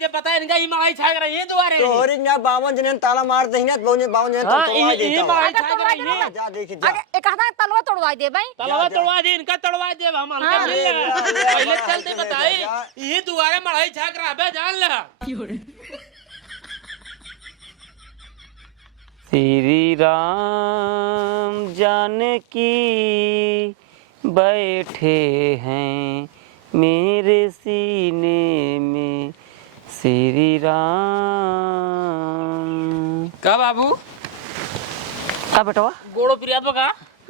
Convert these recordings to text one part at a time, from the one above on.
दे बता इनका ई मलाई छाग रही है दुआरे तो और ना 52 जने ताला मार दहिना 52 जने तोड़वा देता ई मलाई छाग रही है जा देख जा एक कहता तलवा तोड़वा दे भाई तलवा तोड़वा दे इनका तोड़वा दे हम हल्का पहले चलते बताई ई दुआरे मलाई छाग रहा बे जान ले श्री राम जानकी बैठे हैं मेरे सीने में श्री राम। का बाबू का बेटवा गोड़ो प्रियात बका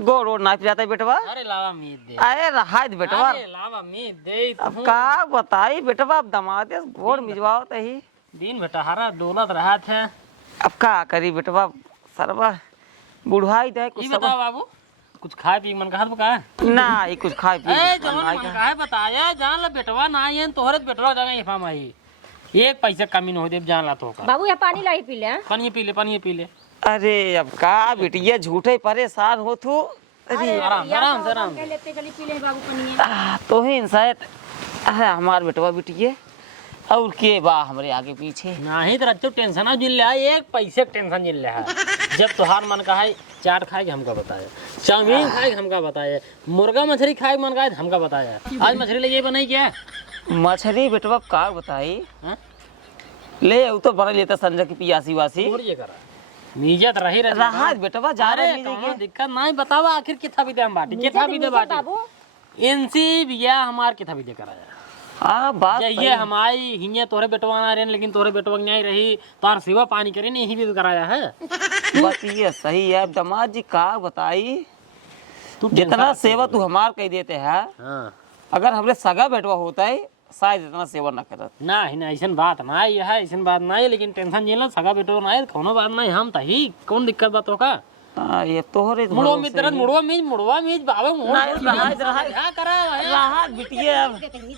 गोड़ ना पिलाता बेटवा। अरे लावा मीत दे अरे रहा बेटवा अरे लावा मीत दे अब का बताई बेटवा अब दमाद गोड़ मिजवाओ तही दिन बेटा हरा डोलत रहा था अब का करी बेटवा सरवा बुढ़ाई दे कुछ ई बता बाबू कुछ खाए पी मन कहत बका ना ही कुछ खाए पी ए जवन मन काहे बताया जान ले बेटवा ना आए तोहरे बेटवा जगह ये फाम आई एक पैसा कमी न हो दे जान ला तो का बाबू ये पानी लाई पी ले पानी पी ले अरे अब का बिटिया झूठे परेशान हो तू। अरे आराम के लेते चली पी ले बाबू पानी तो ही इंसाइट हमार बेटवा बिटिया और के बा हमरे आगे पीछे नहीं तो रच्चो टेंशन जिन ले एक पैसे टेंशन जिन ले जब तुहार मन का है चाट खाए के हमका बताया चाउमीन खाए हमका बताया मुर्गा मछली खाए मन का हमका बताया आज मछली ले ये बनाई क्या मछली बेटवा का बताई हाँ? ले उ तो बना लेता संजय की पियासी वासी और ये करा नियत रही रहा बेटवा जा रहे नहीं कहाँ दिक्कत नहीं बतावा आखिर किथा भी दे हम बाटी किथा भी दे बाटी बाबू इनसी बिया हमार किथा भी दे कराया हां बात ये हमारी हिंगे तोरे बेटवा ना रहे लेकिन तोरे बेटवा नहीं रही तार सेवा पानी करे नहीं भी कराया है बात ये सही है दामाद जी का बताई तू जितना सेवा तू हमार कह देते हैं हाँ अगर हमरे सगा बेटवा होता है शायद इतना सेवा न करत ना ही ना ऐसन बात ना है ऐसन बात ना है लेकिन टेंशन जेल सगा बेटो ना है कोनो बात नहीं हम तही कौन दिक्कत बात होगा ये तोहरे मुड़वा मित्र मुड़वा मीज बाबा क्या करा रहा बिटिया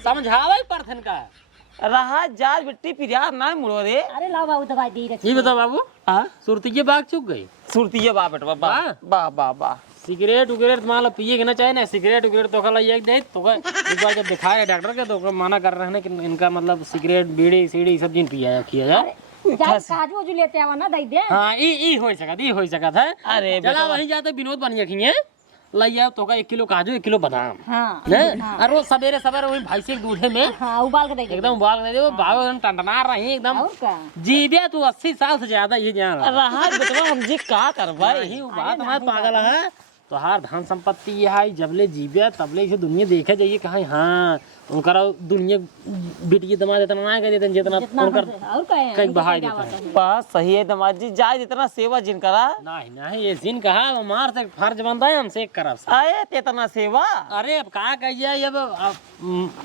समझावे परथन का रहा जाज बिट्टी पिरिया ना मुड़ो रे। अरे लाओ बाबू दवाई दी रखी ये बता बाबू हां सुरती बाग चुक गई सुरतीये बा बेटवा बा बा सिगरेट उगरेट मान लो पिए के ना चाहिए ना सिगरेट उगरेट तो कल एक दे तो एक बार जब दिखाया डॉक्टर के तो मना कर रहे हैं कि इनका मतलब सिगरेट बीड़ी सीड़ी सब जिन पिया किया जाए काजू वाजू लेते आवा ना दई दे हाँ ई हो सकत है अरे चला वहीं जाते विनोद बनिया खिए लई आओ तो का 1 किलो काजू 1 किलो बादाम हाँ ने और रोज सवेरे वही भैंस के दूधे में हाँ उबाल के दई दे एकदम उबाल के दे दो बाबा एकदम टंटना रही एकदम और का जीबे तू 80 साल से ज्यादा ये जान रहा बेटवा हम जी का करवाई नहीं वो बात हमारे पागल है तो हार धन संपत्ति ये है जबले जीबे तबले इसे दुनिया देखे जाइए कहाँ हाँ उनका दुनिया बिटिया दमाद इतना ना कर देते जितना उनकर और का है कई बहाई देता है बात सही है दामाद जी जाए जितना सेवा जिन करा नहीं ये जिन कहा हमार से फर्ज बनता है हमसे करा आए तेतना सेवा। अरे अब कहा कहिए अब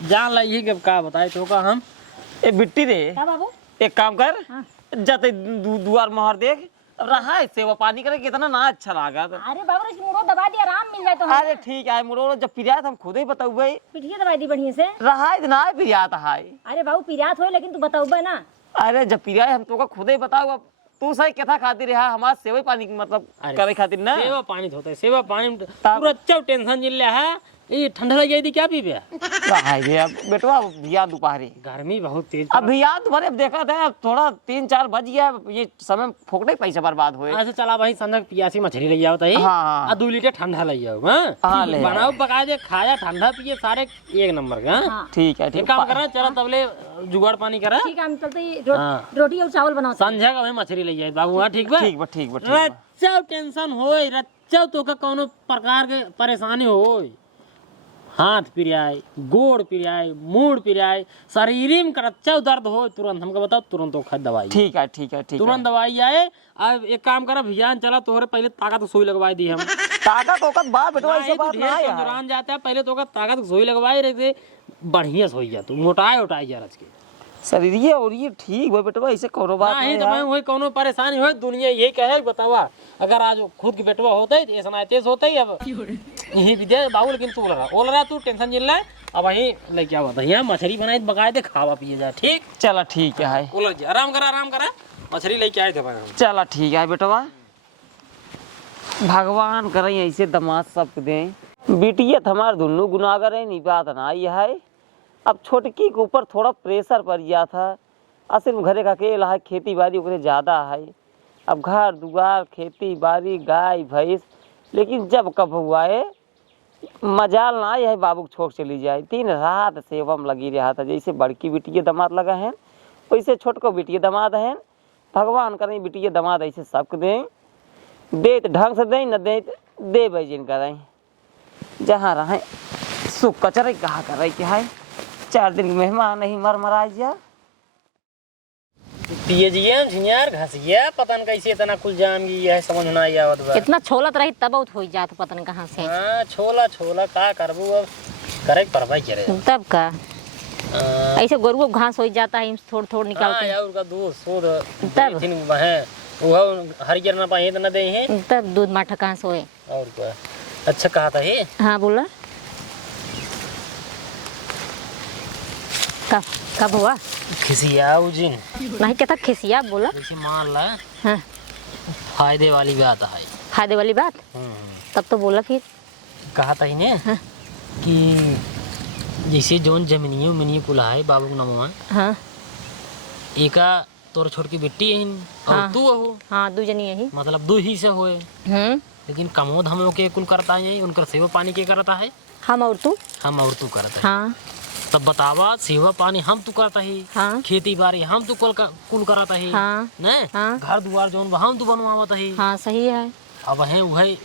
जान ली कि अब का बताए तो का हम ए बिट्टी दे का बाबू एक काम कर जाते दुआर मोहर देख रहा है सेवा पानी करे कितना ना अच्छा लगा। अरे बाबू रे मुड़ो दबा दिया आराम मिल जाए तो अरे ठीक है मुरो जब पिरियात हम खुद ही बताऊ भाई पिटिया दवाई दी बढ़िया से रहा इतना पिरियात है। अरे बाबू पिरात होए लेकिन तू बताऊबे ना अरे जब पिरिया हम तो का खुद ही बताऊ अब तू सही कथा खातिर है हमार सेवा पानी मतलब करे खातिर ना सेवा पानी होता है सेवा पानी पूरा अच्छा टेंशन जिल है ये ठंडा लग जाती क्या पी अब बेटवा भिया दोपहरी गर्मी बहुत तेज अब भिया तुम्हारे देखा था अब थोड़ा 3-4 बज गया ये समय फोकने पैसा बर्बाद हुए। ऐसे चला भाई संजय पियासी मछली ले आओ तही हाँ 2 लीटर ठंडा ले आओ हां बनाओ पका दे खाया ठंडा पिए सारे एक नंबर का ठीक है ठीक काम करा चलो तबले जुगाड़ पानी करा ठीक है हम चलते रोटी और चावल बनाओ संजय का भाई मछली ले जाए बाबू हां ठीक बा ठीक बा रच्चा टेंशन होय रच्चा तो का कोनो प्रकार के परेशानी होय हाथ पिरियाए गोड़ पिरियाए मूड पिरियाए शरीर में रच्चा दर्द हो तुरंत हमको बताओ तुरंत वो खा दवाई ठीक है तुरंत दवाई आए अब एक काम करा अभियान चला तोहरे पहले ताकत सुई लगवाई दी हम ताकत बा बेटवा ऐसे बात ना है कमजोरान जाता है पहले तो का ताकत सुई लगवाई रहे बढ़िया सोई जा तू मोटाए उठाई जा रच के शरीर ये और ये ठीक है बेटवा ऐसे कोनो बात नहीं तो मैं वही कोनो परेशानी हो दुनिया यही कहे बतावा अगर आज खुद के बेटवा होते ऐसा ना तेज होते ही अब यही विद्या बाबू लेकिन तू रहा तू टेंशन जिल रहा अब वही लेके क्या होता है मछली बनाई बकाए दे खावा पिए जा ठीक चला ठीक है आराम करा मछली लेके आए थे चला ठीक है बेटवा भगवान करे ऐसे दमाद सब दे बिटिया हमार दुनू गुनागर है नहीं बात ना ये है अब छोटकी के ऊपर थोड़ा प्रेशर पड़ गया था असल में घरे का अकेला है, खेती बाड़ी ओकरे ज्यादा है। अब घर दुआर खेती बाड़ी गाय भैंस, लेकिन जब कब हुआ है मजाल ना है बाबू को छोड़ चली जाए। दिन रात सेवा में लगी रहा था, जैसे बड़की बिटिया दामाद लगा है वैसे छोटको बिटिया दामाद है। भगवान करें बिटिया दामाद ऐसे सबको दें, दे तो ढंग से दें, न दे दे जिन करें। जहाँ रहें सुख कचरे कहा करे कि है 4 दिन मेहमान नहीं मर मरा जा। पिए जिया झियार घसिया पता न कैसे इतना कुल जाम गई है, समझ ना आई आवत बा। इतना छोलत रही तब बहुत हो जात पतन कहाँ से। हां छोला का करबू अब, करे परवाई करे तब का ऐसे गोरु घास हो जाता है थोड़ थोड़ निकालते हां यार का दूध सूद तब दिन है वो हरियर ना पाए तो न दे हैं, तब दूध माठा कहाँ से होए। और क्या अच्छा कहा था ये। हाँ बोला कब हुआ खिसिया उजिन नहीं कहता खिसिया बोला। जैसे मान ला हाँ फायदे वाली बात है। फायदे वाली बात तब तो बोला फिर। कहा था इन्हें हाँ। कि जैसे जोन जमीनियों मिनियो कुला है बाबू नमवा हाँ एका तोर छोड़ की बेटी है और हाँ। तू हो। हाँ 2 जनी यही। मतलब 2 ही से होए, लेकिन कमोद हम लोग के कुल करता है, उनकर सेवा पानी के करता है हम और तू। हम और तू करता है। हाँ तब बतावा सेवा पानी हम तू करता है, हाँ खेती बाड़ी हम तू कुल करता है हाँ ने हाँ घर दुआर जोन हम तू बनवावत है। हाँ सही है। अब है वह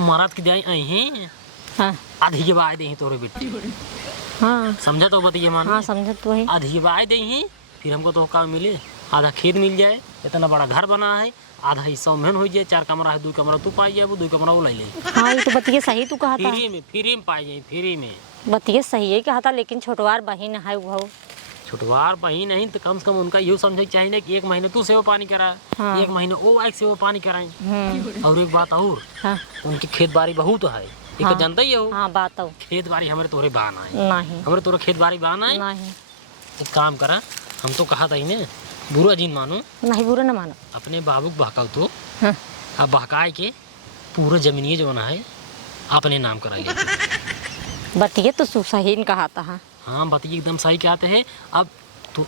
मरात के जाए आई हाँ आधी के बाद दे तोरे बेटी। हाँ समझा तो बतिए मान हाँ समझत तो है। आधी के बाद दे फिर हमको तो काम मिले, आधा खेत मिल जाए, इतना बड़ा घर बना है, आधा हिस्सा उमेन हो जाए, 4 कमरा है 2 कमरा तू पाई जाए, वो 2 कमरा वो ले ले हाँ ये तो बतिए सही तू कहा था। फ्री में पाई जाए, फ्री में। बतिए सही है कहा था, लेकिन छोटवार बहन है वो। छुटवार बही नहीं तो कम से कम उनका ये समझे चाहिए कि 1 महीने तू सेवा पानी करा, हाँ। 1 महीने वो आए सेवा पानी कराए। और एक बात और हाँ उनकी खेत बाड़ी बहुत है, एक हाँ। जानता ही हो। हाँ बात हो खेत बाड़ी हमारे तोरे बाना है, नहीं हमारे तोरे खेत बाड़ी बाना है। नहीं एक काम करा, हम तो कहा था इन्हें बुरा जिन मानो, नहीं बुरा न मानो। अपने बाबू को बहकाओ तो हाँ। अब बहकाए के पूरा जमीनिए जो है अपने नाम करा ले। बतिए तो सही न कहा था। हाँ बतिए एकदम सही कहते हैं। अब तो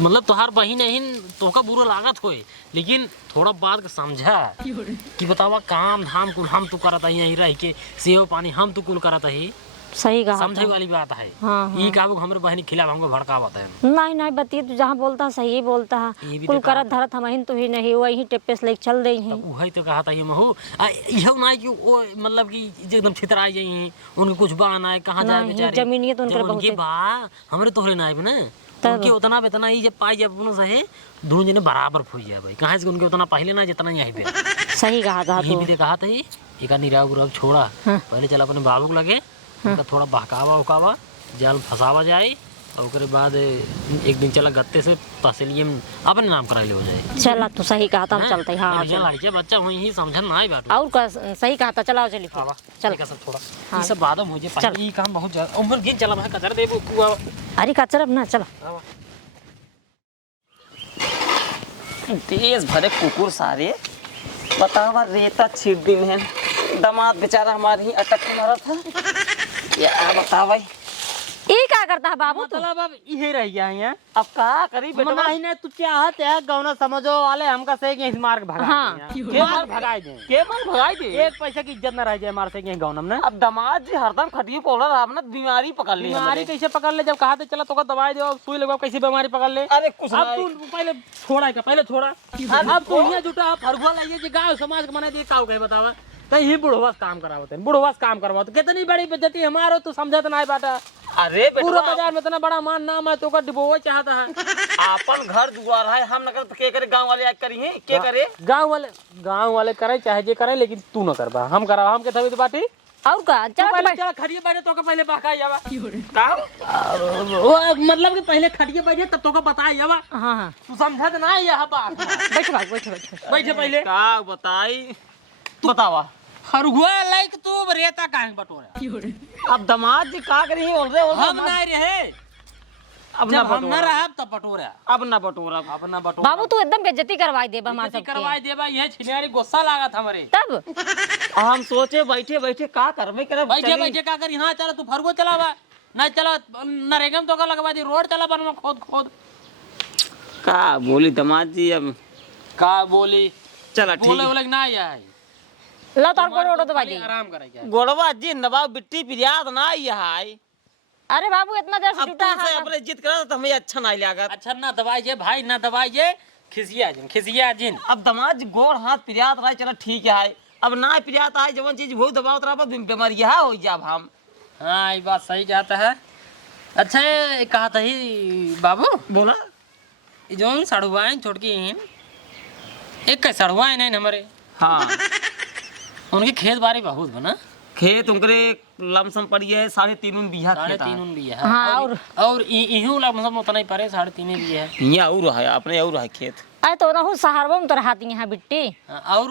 मतलब तोहार बहिन अहिन तोहका बुरा लागत होए, लेकिन थोड़ा बात का समझा कि बतावा काम धाम कुल हम तू करता है, यहीं रह के सेवा पानी हम तू कुल करता है। सही कहा समझे वाली बात है। हाँ, हाँ। ये कहबो हमारे बहन खिलाफ हमको भड़कावत है। नहीं नहीं बतिए तू जहाँ बोलता सही ही बोलता ये है। भी कुल देखा। करत धरत हम तो ही नहीं वही टेप्पे से लेके चल रही हैं। वही तो कहा था ये महू यह ना कि वो मतलब कि एकदम छितरा जाई हैं, उनके कुछ बाना है कहाँ जाए नहीं, बेचारे। जमीनिए तो उनकर जब बहुत उनके है। बा हमरे तोहरे नाइब ना तब। उनके उतना बेतना ही जब पाई जब उन सहे दोनों जने बराबर फुई जाए भाई, कहाँ से उनके उतना पहले ना जितना यहीं पे। सही कहा था यही तू। भी तो कहा था ये एक निराव उराव छोड़ा, हाँ। पहले चल अपने बाबू को लगे, उनका थोड़ा बहकावा उकावा जाल फंसावा जाए, और उसके बाद एक दिन चला गत्ते से तहसीलिए में अपने नाम करा ले हो जाए। चला तू सही कहा था हम चलते हैं। हाँ ये लड़के बच्चा वही ही समझन ना आई बात। और का सही कहा था चलाओ चली फिर। चल चल सब थोड़ा हाँ। ये सब बादम हो जाए, चल। पहले ये काम बहुत ज्यादा उम्र गिन चला मैं कचर देबो तू आ। अरे कचरब ना चला। तेज भरे कुकुर सारे बतावा रेता छिड़ दी है, दामाद बेचारा हमारे ही अटक के मरा था। या बतावा ये क्या करता है बाबू तू? मतलब अब यही रह गया है यहाँ। अब का करी बेटा। मना ही नहीं तू चाहत है गौना समझो वाले हमका से के मार के भगा हाँ। के मार भगाए दे, के मन भगाई दे। 1 पैसा की इज्जत ना रह जाए मार से के गौनम ने। अब दामाद जी हरदम खटिए पोला रहा ना, बीमारी पकड़ ली बीमारी हमारे। कैसे पकड़ ले, जब कहा था चला तो दवाई दो सुई लगवा, कैसे बीमारी पकड़ ले। अरे कुछ अब तू पहले छोड़ा का पहले छोड़ा, अब तू यहाँ जुटा फरगुआ लाइए जे गांव समाज के मना दे का कहे बतावा कहीं बुढ़वास काम करावत है, बुढ़वास काम करवाओ कितनी बड़ी बेइज्जती हमारो तू समझत ना है बाटा। अरे पूरा बेटा बाजार में इतना बड़ा मान नाम है तो का डिबोवा चाहता है। अपन घर दुआर है, हम नगर के करे गांव वाले आज करी है के करे। गांव वाले करे चाहे जे करे, लेकिन तू न करबा, हम करावा, हम के थवी तो बाटी। और का तू चल पहले चल खड़िए बैठे तो का पहले बहकाई जावा का वो मतलब कि पहले खड़िए बैठे तब तो का बताई जावा। हाँ हाँ तू समझत ना है यहां बात। बैठ भाग बैठ बैठ। बैठे पहले का बताई बतावा। हरगुआ लाइक तू रेता काहे बटोरा। अब दामाद जी का करी बोल रहे हो। हम नहीं रहे, अब ना जब हम न बटोरा, रहब तब बटोरा, अब ना बटोरा। अब ना बटोरा। बाबू तू एकदम बेइज्जती करवाई दे हमारे बेइज्जती सबके। करवाई देबा, ये छिनियारी गुस्सा लागत हमरे। तब हम सोचे बैठे बैठे का करबे करे। बैठे बैठे का कर यहाँ चला, तू फरगो चलावा नहीं चला नरेगा में तो का लगवा दी, रोड चला बनवा खोद खोद। का बोली दामाद जी अब का बोली चला ठीक बोले है। बोले ना आए लो तार को रोड दबा दी। आराम करे क्या गोड़वा जी नवाब बिट्टी पिरियाद ना आई। अरे बाबू इतना देर से अब जुटा तुमसे है। अपने जिद करा तो हमें अच्छा नहीं लगा। अच्छा ना दबाइए भाई ना दबाइए खिसिया जिन अब दामाद जी गोड़ हाथ पिरियाद रहा चला ठीक है। अब ना पिरियाद आए जवन चीज बहुत दबाव रहा बीमारी हो जाब हम। हाँ ये बात सही जाता है। अच्छा ये कहा था ही बाबू बोला ये जो सड़ुआइन छोटकी हैं एक का सड़ुआइन है हमारे हाँ उनके खेत बाड़ी बहुत बना खेत उनके लमसम पड़ी है 3.5 बीघा खेत है। 3.5 भी है हाँ, और इहू लमसम उतना ही परे 3.5 भी है। यहाँ और है अपने और है खेत। अरे तो रहू सहारबो में तो रहती यहाँ बिट्टी। और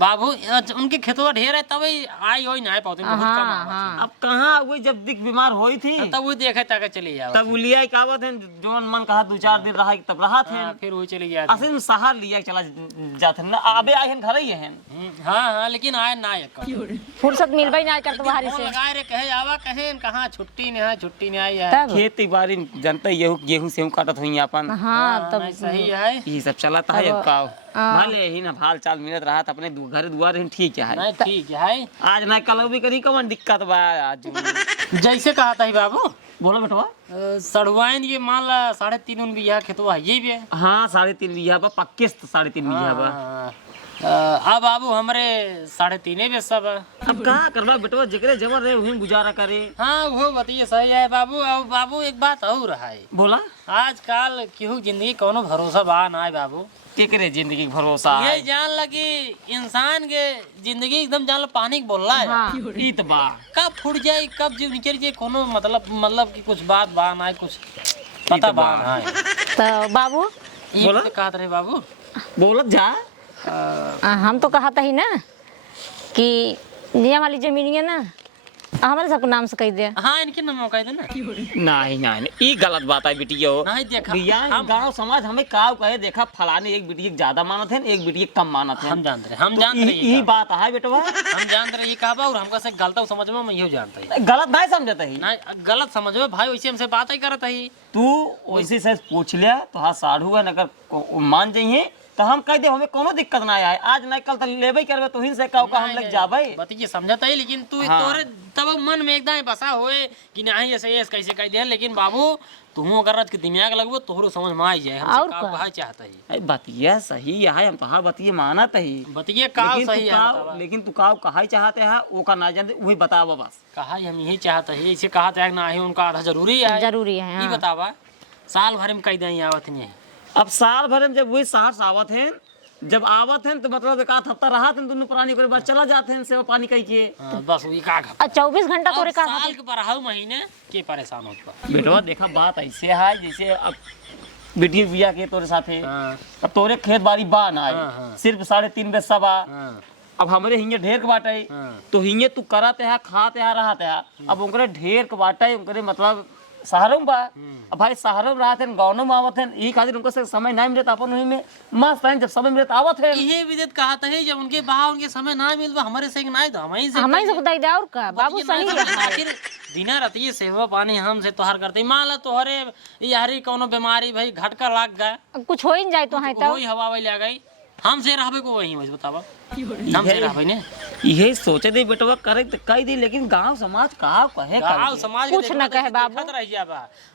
बाबू उनके खेतवा ढेर है तब आई हो ना पाते बहुत कम हाँ आवत हाँ अब कहाँ हुई जब दिख बीमार हुई थी है। तब वो देखे तक चली जाओ तब लिया कावत है जोन मन कहा 2-4 दिन रहा तब रहा थे। फिर वो चली गया असल में सहार लिया चला जाते ना अबे आए हैं घर ही हैं। हाँ हाँ लेकिन आए ना एक फुर्सत मिलबई ना कर तुम्हारी से। लगाए रे कहे आवा कहे कहाँ छुट्टी नहीं आई है। तब खेती बाड़ी जनता गेहूं से काटत हुई अपन। हाँ तब नहीं, सही है ये सब चलाता है अब का भले ही ना हाल चाल मिलत रहा अपने घर दुआर ही ठीक है। नहीं ठीक है। आज ना कल भी करी कौन दिक्कत बा आज। जैसे कहा था ही बाबू बोलो बेटवा। सड़वाइन ये मान ला 3.5 बीघा खेतवा है ये भी है। हाँ 3.5 बीघा बा पक्के 3.5 बीघा बा। अब बाबू हमारे 3.5 भी सब है। अब कहा करवा बेटवा जिकरे जबर रहे वही गुजारा करे। हाँ वो बताइए सही है बाबू। अब बाबू एक बात और है बोला आजकल केहू जिंदगी कोनो भरोसा बा ना है बाबू। केकरे जिंदगी के भरोसा है। ये जान लगी इंसान के जिंदगी एकदम जान लो पानी के बोल रहा है। हाँ ई त बा कब फूट जाए कब जीव निकल जाए कोनो मतलब कि कुछ बात बा ना है कुछ पता बा ना है। तो बाबू बोला? ये कहा रहे बाबू बोलत जा। हम तो कहा था ही ना कि ये वाली जमीन है ना हमारे सबको नाम से कह दे। हाँ इनके नाम मौका दे ना। नहीं नहीं ई गलत बात है बिटियो। नहीं देखा भैया गांव समाज हमें काव कहे देखा फलाने एक बिटिया ज्यादा मानत है एक बिटिया कम मानत है। हम जानते रहे यही बात है बेटवा। हम जानते रहे ये कहा बा और हमका से गलत समझ में मैं यही जानता ही गलत नहीं समझता ही नहीं गलत समझ में भाई वैसे हमसे बात ही करत ही। तू वैसे से पूछ लिया तो हाँ साढ़ू है अगर मान जाइए तो हम कह दे हमें कोनो दिक्कत ना आए आज नहीं कल तो लेबे करबे तो ही से का हम लग जाबे। बताइए समझता है लेकिन तू हाँ। तोरे तब मन में एकदम बसा होए कि नहीं ऐसे कैसे कह दे। लेकिन बाबू तू अगर रच के दिमाग लगबो तोहरो समझ में आ जाए हम और का का? कहा चाहता है। बतिया सही है हम कहा बतिया मानत है बताइए का सही है बतावा। लेकिन तू का कहा चाहते है वो का ना जानते वही बतावा बस। कहा हम यही चाहते हैं ऐसे कहा था ना है उनका आधा जरूरी है। जरूरी है ये हाँ। बतावा साल भर में कई दिन आवत नहीं। अब साल भर में जब वही साहस आवत हैं जब आवत हैं तो मतलब एक आध हफ्ता रहा दोनों प्राणी के बाद चला जाते हैं सेवा पानी कह के। बस वही का 24 घंटा तोरे का साल के 12 महीने के परेशान होता। बेटवा देखा बात ऐसे है जैसे अब बेटी बिया के तोरे साथे हाँ अब तोरे खेत बाड़ी बा ना हाँ, हाँ। सिर्फ 3.5 बेसा बा। हाँ अब हमारे हिंगे ढेर के बाटे हाँ। तो हिंगे तू कराते है खाते है रहते है। अब उनके ढेर के बाटे उनके मतलब शहरों में बा। अब भाई शहरों में रहते हैं गाँव में आवत हैं यही खातिर उनको से समय नहीं मिलता अपन वही में मस्त है जब समय मिलता आवत है। ये विदित कहा था जब उनके बहा उनके समय ना मिलता हमारे से नहीं तो हमारी से हमारी से बताई दे और का बाबू सही है। आखिर दिना रात ये सेवा पानी हमसे तोहर करते मान ला तोहरे यारी कोनो बीमारी भाई झटका लाग गए कुछ हो ही नहीं जाए तो है तब वही हवा वही ले गई हमसे रहबे को वही बस बतावा हमसे रहबे ने यही सोचे दे बेटवा करे तो कह दी लेकिन गांव समाज का कहे गाँव समाज कुछ न कहे बाबू।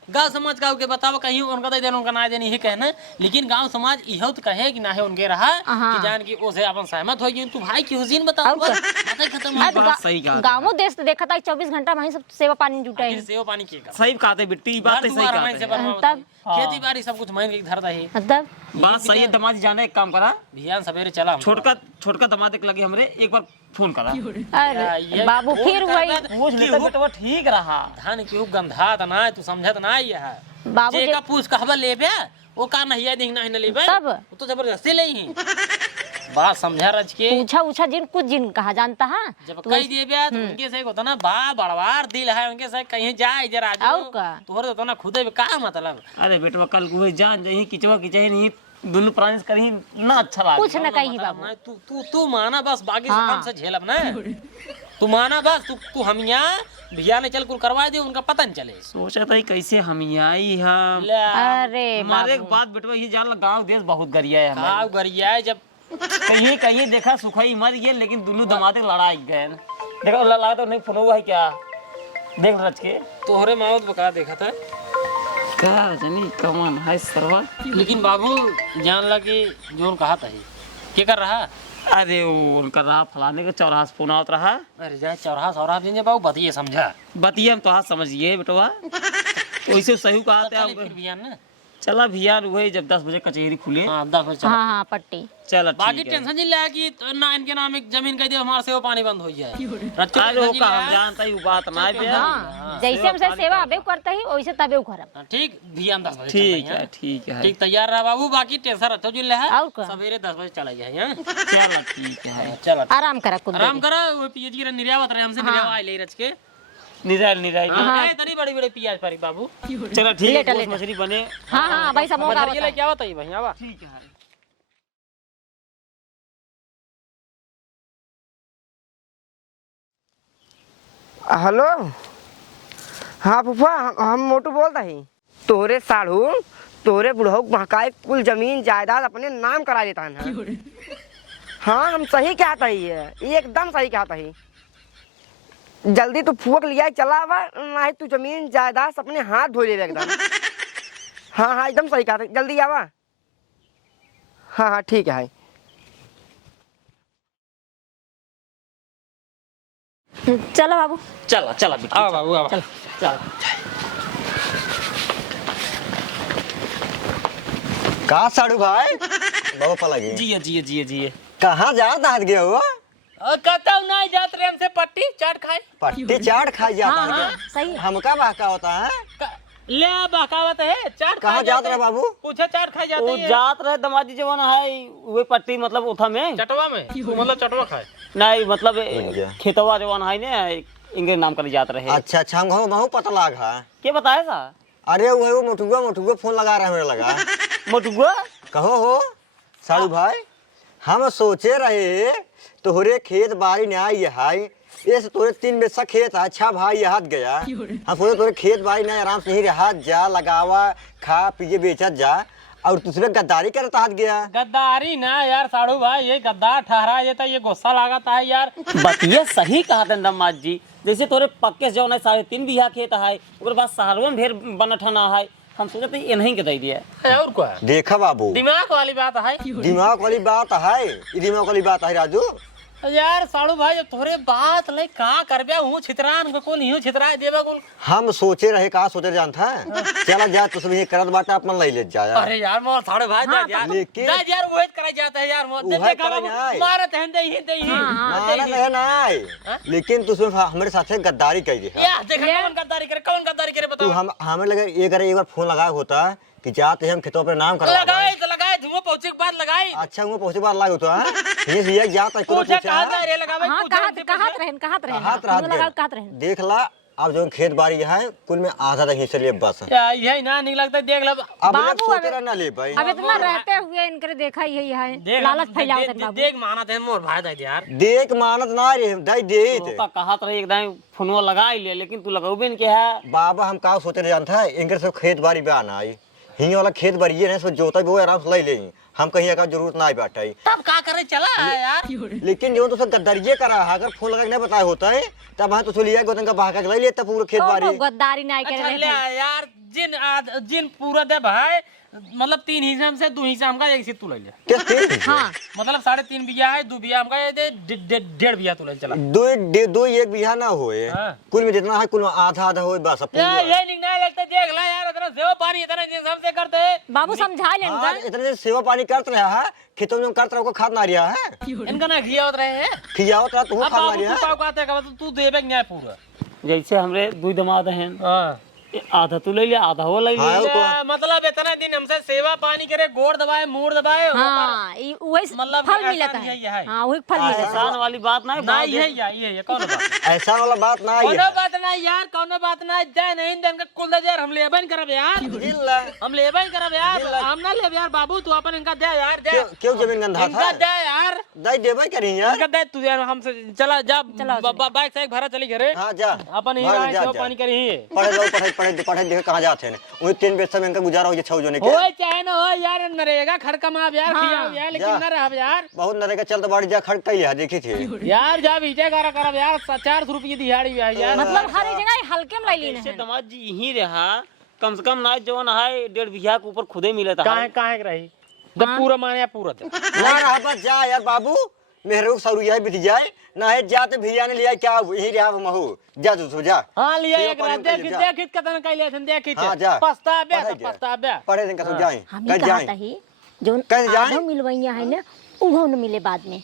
गाँव समाज का के बतावा कहीं उनका दे देना उनका ना देनी ही कहना। लेकिन गाँव समाज इहो तो कहे कि ना है उनके रहा हाँ। कि जान की ओसे अपन सहमत होगी तू भाई की हुजीन बता और क्या? बातें खत्म हो बात सही कहा। गाँवों देश तो देखा था 24 घंटा वहीं सब सेवा पानी जुटा आखिर है। सेवा पानी की सही कहते बेटी बात सही कहते तब खेती बाड़ी सब कुछ महीन के धरता है। मतलब बात सही है दमाद जाने एक काम करा भियान सवेरे चला छोटका दमाद के लगे हमरे एक बार फोन करा अरे बाबू फिर वही पूछ लेते बेटवा ठीक रहा। धान की गंधा तना तू समझत ना ये है बाबू जे का पूछ कहबा लेबे वो का नहीं है देखना है लेबे तब वो तो जबरदस्ती ले ही बात समझा रच के पूछा जिन कुछ जिन कहा जानता है जब कह दिए बे तो उनके से होता ना बा बड़वार दिल है उनके से कहीं जाए जरा और का? तोहर तो ना खुदे का मतलब। अरे बेटवा कल को जान जही किचवा किचही नहीं दोनों प्राणी कहीं ना अच्छा लगे कुछ न कही बाबू। तू तू तू माना बस बाकी हाँ। सब से झेलब ना तू माना बस, तू हम यहाँ भैया ने चल कुल करवा दे, उनका पता नहीं चले। सोचा था कैसे हम आई हम अरे हमारे एक बाबू बात बेटवा ये जान गांव देश बहुत गरिया है हमारे। हाँ गरिया है, जब कहीं कहीं देखा सुखाई मर गए लेकिन दोनों दमादे लड़ाई गए। देखो लगा तो नहीं फोन हुआ है क्या, देख रच के तोहरे मावत बका देखा था। क्या जानी कमान है सरवा। लेकिन बाबू जान ला कि जो कहा था क्या कर रहा। अरे वो उनका रहा फलाने के चौराहा से फोन आवत रहा। अरे जाए चौराहा सौराहा भेजे बाबू, बतिए समझा। बतिया हम तो हाथ समझिए बेटवा, वैसे सही कहा था चले फिर भैया ना। चला भैया वही जब 10 बजे कचहरी खुले। हाँ 10 बजे चला। हाँ हाँ पट्टी चल बाकी ठीक है। टेंशन नहीं लिया कि तो ना इनके नाम एक जमीन कह दियो, हमारे से वो पानी बंद हो जाए। रच्चू अरे वो टेंशन का नहीं हम लिया। जानता ही वो बात ना है भैया। हाँ जैसे हमसे सेवा अबे करता ही वैसे तबे करब। हाँ, ठीक भैया 10 बजे ठीक चल है ठीक है ठीक तैयार रहा बाबू, बाकी टेंशन रखो जो ले है। और का? सवेरे 10 बजे चला जाए। हाँ चल ठीक है। चल आराम करा कुछ आराम करा। वो पीएचडी रे निर्यावत रहे हमसे, निर्यावा आई ले रच के। निराल निराल हाँ तनी बड़ी बड़ी पियाज पारी बाबू। चलो ठीक है। लेटा, गोश्त लेटा। मछली बने। हाँ हाँ भाई सब मौका मछली ले क्या बताइए भैया बा। ठीक है। हेलो, हाँ फूफा, हम मोटू बोल रही। तोरे साढ़ू तोरे बुढ़ऊ महकाए कुल जमीन जायदाद अपने नाम करा देता है। हाँ हम सही कहता ही है, एकदम सही कहता ही। जल्दी तू फूक लिया चला आवा, नहीं तू जमीन जायदाद अपने हाथ धो ले एकदम। हाँ हाँ एकदम सही कहता, जल्दी आवा। हाँ हाँ ठीक है। चलो बाबू। चला चला बेटा। आओ बाबू आओ। चल। कहा साढ़ू भाई बहुत पा लगी। जिए जिए जिए जिए। कहाँ जा दाद गया हुआ? कहता हूँ ना जात रहे हमसे पट्टी चाट खाए। पट्टी चाट खाई जाता हाँ है हाँ क्या? सही है। हमका बहका होता है। ले बहकावत है चाट। कहाँ जात रहे बाबू? पूछे चाट खाए जाते वो हैं जात रहे दमाजी जवान है वे पट्टी मतलब उठा में चटवा में। तू मतलब चटवा खाए। नहीं मतलब गया। खेतवा जवान है ना इंगे नाम कर जात रहे। अच्छा अच्छा, हम बहुत पता लाग है। क्या बताया सा अरे वो मोटुआ फोन लगा रहा है, मेरे लगा। मोटुआ। कहो हो साड़ू भाई, हम सोचे रहे तोहरे खेत बाड़ी न आई है, ये से तोरे 3 बेसा खेत है। अच्छा भाई यहाँ गया, हम सोचे तोरे खेत बाड़ी न आराम से ही रहा जा, लगावा खा पिए बेचत जा, और दूसरे गद्दारी करता हाथ गया। गद्दारी ना यार साड़ू भाई, ये गद्दार ठहरा ये तो ये गुस्सा लागता है यार। बतिया सही कहा था दमाद जी, जैसे तोरे पक्के से जौन है 3.5 बीघा खेत है, ओकर बाद शहरों में ढेर बनठना है। हम सोचे थे इन्हीं के दे दिया। और क्या देखा बाबू, दिमाग वाली बात है दिमाग वाली बात है, ये दिमाग वाली बात है राजू। यार साड़ू भाई, जब थोड़े बात ले का करबे हूँ छितरान को नहीं छितरा देबे को। हम सोचे रहे, कहा सोचे जानता है। चला जा तो सब ये करत बाटा अपन ले ले जा यार। अरे यार मोर साड़ू भाई जा यार, लेकिन- जा यार वही करा जाता है यार मोर। वही देखा करा बाबू, जाए। मारत है दे ही माना है ना, लेकिन तू हमारे साथ गद्दारी कर दिया। यार देखा कौन गद्दारी करे, कौन गद्दारी करे तू बताओ। हम हमें लगे एक बार फोन लगाया होता कि जाते हम खेतों पर नाम करवा। लगाए तो लगाए, धुआं पहुंचे के बाद लगाए। अच्छा वो पहुंचे बार लगा होता है। ये जाता है पूछे कहां जा रे लगावे। हाँ पूछे कहाँ हमसे कहाँ पूछे। रहन कहाँ रहन हाथ रात लगा कहाँ रहन। देख ला, अब जो खेत बाड़ी है कुल में आधा तक हिस्सा लिए बस। यार यही ना नहीं लगता, देख लो। अब लोग बाबू, सोचे रहा ना ले भाई। अब इतना रहते हुए इनके देखा ही है देख लालच फैलावत बाबू। देख माना थे मोर भाई दे यार। देख मानत ना रे दई दे। तो कहा रहे एकदम फोनवा लगा ही ले, लेकिन तू लगाओबे नहीं क्या है। बाबा हम का सोचे जानता है, इनके सब खेत बाड़ी पे आना आई ही वाला खेत बाड़ी है, सब जोता भी वो आराम से ले ले। हम कहीं का जरूरत ना आई बैठा। तब का करे चला है यार। लेकिन जो तो सब गद्दारिये करा है, अगर फोन लगा के नहीं बताया होता है तब हाँ तो चलिए गोतन का बहा के ले लेता पूरा खेत बाड़ी। तो गद्दारी नहीं अच्छा करे ले यार, जिन पूरा दे भाई, मतलब 3 हिस्सा में से 2 हिस्सा हमका, 1 हिस्सा तू ले ले। क्या तीन? हाँ मतलब 3.5 बीघा है, 2 बीघा हमका, ये दे 1.5 बीघा तू ले चला। दो एक बीघा ना होए, हाँ। कुल में जितना है कुल में आधा आधा होए बस। यार ये निकना लगता, देख ला यार, इतना सेवा पानी इतना दिन सबसे करते हैं। बाबू समझा ले हाँ, इतने दिन सेवा पानी करते रहा है, खेतों में करते रहो, खाद ना रिया है, इनका ना घिया होत रहे हैं। खियाओ तो तू अब खाद ना बाबू रिया तू पाव कहते का तू देबे न्याय पूरा। जैसे हमरे 2 दमाद हैं, हां आधा तू ले ले आधा वो ले ले। हाँ, ले, मतलब इतना दिन हमसे सेवा पानी करे, गोड़ दबाए मूड दबाए। हाँ वही मतलब फल ऐसा मिलता नहीं है। है। हाँ वही फल मिलता है। एहसान वाली बात ना है। ना ये कौन बात। ऐसा वाला बात ना आई कोनो बात ना यार, कोनो बात ना जाए नहीं दिन का कुल दे यार, हम लेबन करब यार, हम लेबन करब यार, हम ना लेब यार। बाबू तू अपन इनका दे यार, दे क्यों जमीन गंधा इनका था? दे यार। दई देबे करी यार। इनका दे तू यार हमसे चला जा बाइक से भरा चली घरे हां जा अपन ही भाग रहा जा, सेवा जा। पानी करी ही पढ़े देखे कहां जाते हैं वही 3 पैसा में इनका गुजारा हो जाए 6 जने के। होए चाहे ना हो यार नरेगा खड़का माप यार खिया यार लेकिन ना रह यार बहुत नरेगा चल तो बाड़ी जा खड़ कई लिया देखी थी यार जा बीचे करा करब यार 400 रुपये दिहाड़ी है यार मतलब हर एक जगह हल्के में लाई ऐसे ली दामाद जी यहीं रहा कम से कम ना जवन है 1.5 बीघा के ऊपर खुदे मिले था। काहे के रही जब पूरा माने पूरा दे ना रहा बस जा यार बाबू मेहरो सरुया बीत जाए ना है जाते भैया ने लिया क्या यही रहा महू जा तू जा। हां लिया सेवा एक पानी रात कर देख जा। देख कितना कैले सन देख हाँ, जा। पछताबे पढ़े दिन का तो जाए हम कल कहा जाए था ही जो कैसे जाएं? आधो मिलवैया है ना उहो न मिले बाद में।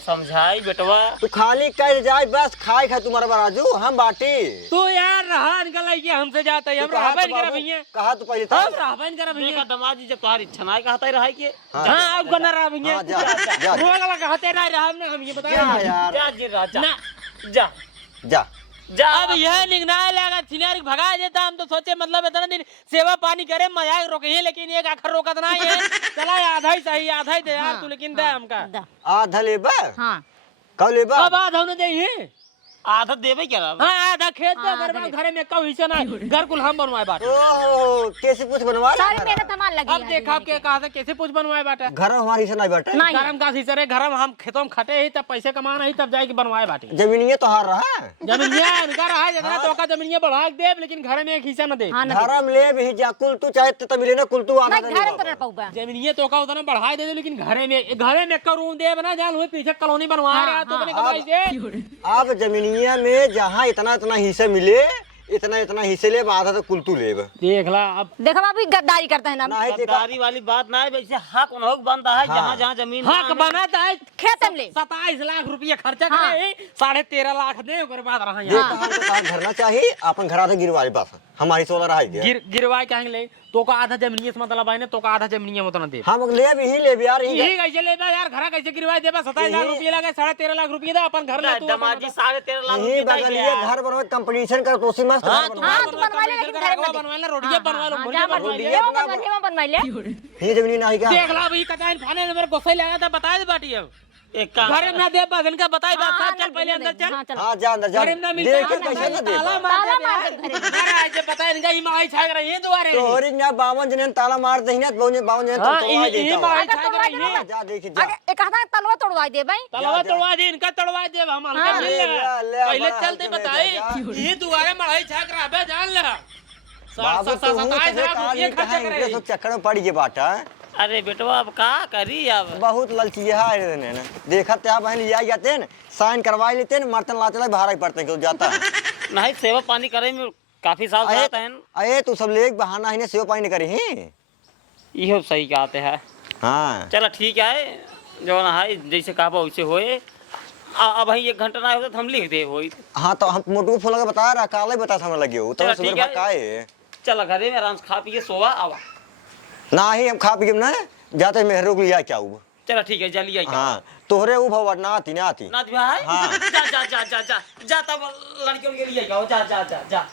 समझाई बेटवा तू खाली कर जाए बस खाए खा तुम्हारा बराजू हम बाटी तू यार रहा निकल आई हमसे जाता है हम रहबन कर भैया कहा तो पहले था हम रहबन कर भैया देखा दामाद जी जब तुम्हारी इच्छा ना कहता ही रहा है कि हां अब गना रहा भैया हाँ, जा, जा। रोग लगा कहते ना रहा हमने हम ये जा बताया यार जा जी राजा ना जा जा जा अब यह निगना लगा थिनारी भगा देता हम तो सोचे मतलब इतना दिन सेवा पानी करे मजाक रोके लेकिन एक आखिर रोकत ना है चला आधा ही सही आधा ही दे यार तू लेकिन दे हमका दा। आधा लेबा हाँ कब लेबा अब आधा न दे आधा देवे क्या रहा हां आधा खेत दे घर में कब हिस्सा ना घर कुल हम बनवाए बाटे ओहो कैसे कुछ बनवा रहा सारी मेहनत हमार लगी अब देखा के कहा था कैसे कुछ बनवाए बाटे घर हमारी से नहीं बैठे नहीं गरम का हिस्सा रे घर में हम खेतों में खटे ही तब पैसे कमाना ही तब जाके बनवाए बाटे जमीनिए तो हार रहा है जमीनिया इनका रहा है जितना तो का जमीनिया बढ़ा के दे लेकिन घर में एक हिस्सा न दे हाँ न घर में ले भी जा कुल तू चाहे तो मिले ना कुल तू आधा नहीं घर तो न पाऊबा जमीनिया तो का उतना बढ़ा दे लेकिन घरे में करूं दे बना जान हुए पीछे कॉलोनी बनवा रहा तो अपने कमाई से अब जमीनिया में जहाँ इतना इतना हिस्सा मिले इतना हिस्से ले आधा तो कुल तू ले देख ला अब देखो अभी गद्दारी करता है ना ना है देखा गद्दारी वाली बात ना है वैसे हक उन हक बनता है जहाँ जहाँ जमीन हक बनाता है खेत में ले 27 लाख रुपया खर्चा करे 13.5 लाख दे ओकर बाद रहा ये यहाँ काम तो काम करना चाहिए अपन घर आधा गिरवा ले पास हमारी सोलह रहा है गिरवाए कहेंगे ले तो का आधा जमीनिया से मतलब आए तो का आधा जमीनिया में उतना दे हम ले भी ही ले भी यार यही कैसे लेता यार घर कैसे गिरवाए देबा 27 लाख रुपया लगे 13.5 लाख रुपया दे अपन घर ले तू दामाद जी 13.5 लाख यही रुपया बगल दे ये घर बनवा कंपटीशन कर तो मस्त घर बनवा हाँ, तू बनवा ले, लेकिन घर में दे। बनवा ले रोटियां बनवा लो हाँ, मुर्गा जा बनवा ले बनवाइए, वो बनवाइए, वो बनवाइए। ही जमीन नहीं क्या देख ला भाई कटाइन खाने में मेरे गुस्सा ले आया था बता दे बाटी अब एक काम घर में ना दे बस इनका बताई बात हाँ, चल पहले अंदर चल हाँ, चल। हाँ जा अंदर जा घर में ना मिलता देख कैसे ना दे ताला ताला मार मार दे दे घर आज पता है इनका ईमाई छाग रही है दुआरे तो और ना 52 जने ताला मार दे ना 52 जने हां तो ये माई अगर छाग तोड़वा रही है देना जा देख जा अगर एक हाथ तलवा तोड़वा दे भाई तलवा तोड़वा दे इनका तोड़वा दे हम हल्का हाँ, मिल ले, लगा ले, पहले बड़ा चलते हल्के में बताई जा। ये दुआरे मढ़ाई छाग रहा है जान ले बाबू तू हूं 27 तुझे लाख कहां रुपया नहीं खर्चा कहां करे सब चक्कर में पड़ गए बाटा अरे बेटवा अब का करी अब बहुत ललचिया है ने ना देखा त्या बहन लिया जाते हैं साइन करवा लेते हैं मर्तन लाते ला भाड़ा ही पड़ते क्यों जाता है नहीं सेवा पानी करे में काफी साल जाता है अरे तू सब ले एक बहाना ही ने सेवा पानी नहीं करी ही इहो सही कहते हैं हां चलो ठीक है जो ना है जैसे कहा वैसे होए अब भाई 1 घंटा ना होता तो हम लिख दे होई हां तो हम मोटू को फोन लगा बता रहा काले बता समय लगे हो तो चलो, सुबह ठीक है। भकाए चल घरे में आराम से खा पी के सोवा आवा ना ही हम खा पी के ना जाते मेहरो को लिया क्या हुआ चलो ठीक है जल्दी आई हां तोहरे वो भवर ना आती ना भाई हाँ। जा जा जा जा जा जा तब लड़कियों के लिए जाओ जा जा जा जा